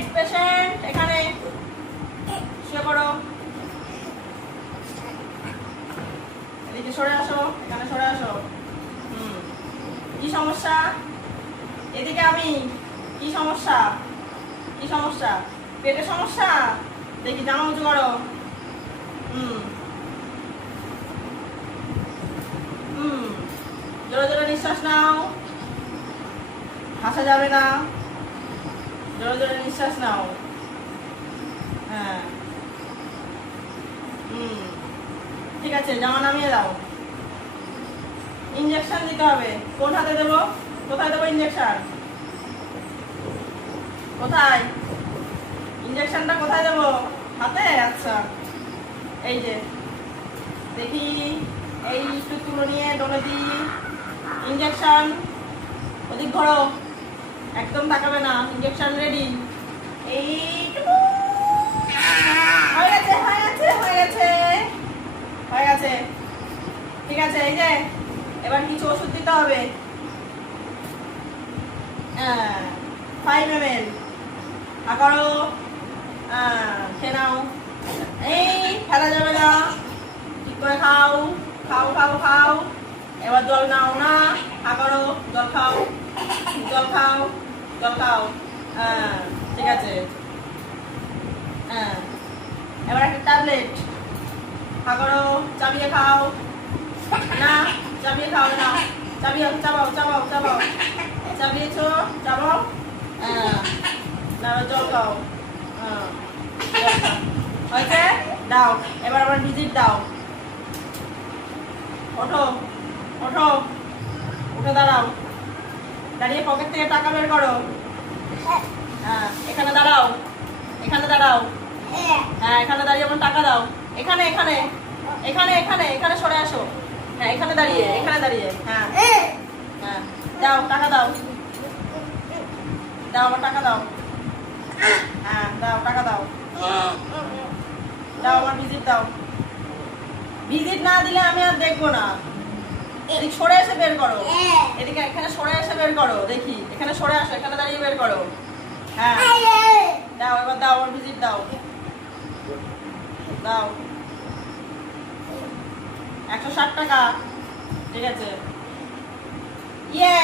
Next patient এখানে শুয়ে পড়ো। এদিকে সরে আসো, এখানে সরে আসো। কি সমস্যা? এদিকে আমি। কি সমস্যা? কি সমস্যা? পেটের সমস্যা? দেখি জামা উঁচু করো। জোরে জোরে নিঃশ্বাস নাও, হাসা যাবে না। জোরে জোরে নিঃশ্বাস নাও। হ্যাঁ, ঠিক আছে, জামা নামিয়ে দাও। ইনজেকশন দিতে হবে। কোন হাতে দেবো? কোথায় দেবো ইনজেকশন? কোথায় ইনজেকশনটা কোথায় দেবো? হাতে? আচ্ছা, এই যে দেখি, এই একটু তুলো নিয়ে ডলে দিই। ইনজেকশন ওদিক ঘোরো, একদম তাকাবে না। Injection ready. এইটুকু হয়ে গেছে, হয়ে গেছে, হয়ে গেছে, হয়ে গেছে। ঠিক আছে, এই যে এবার কিছু ওষুধ দিতে হবে। 5 ml করো। খেয়ে নাও। এই ফেলা যাবে না, ঠিক করে খাও, খাও খাও খাও। এবার জল নাও না, করো, জল খাও, জল খাও, জল খাও। ঠিক আছে। এবার একটা ট্যাবলেট করো, চাবিয়ে খাও। না, চাবিয়ে খাও না, চাবিয়ে চাবাও চাবাও চাবাও। চাবিয়েছো, চাবাও। না, জল খাও। হয়েছে? দাও। এবার আবার ভিজিট দাও। ওঠো, ওঠো, উঠে দাঁড়াও। দাঁড়িয়ে পকেট থেকে টাকা বের করো। এখানে দাঁড়াও, এখানে দাঁড়াও। হ্যাঁ, এখানে দাঁড়িয়ে আমার টাকা দাও। এখানে এখানে এখানে এখানে এখানে সরে আসো। হ্যাঁ, এখানে দাঁড়িয়ে, এখানে দাঁড়িয়ে। হ্যাঁ হ্যাঁ, দাও টাকা দাও। দাও, আমার টাকা দাও। হ্যাঁ, দাও টাকা দাও। দাও, আমার ভিজিট দাও। ভিজিট না দিলে আমি আর দেখবো না। এদিকে সরে এসে বের করো। এদিকে এখানে সরে এসে বের করো। দেখি, এখানে সরে আসো, এখানে দাঁড়িয়ে বের করো। হ্যাঁ, দাও, এবার দাও, আমার ভিজিট দাও। দাও। 160 টাকা। ঠিক আছে। ইয়ে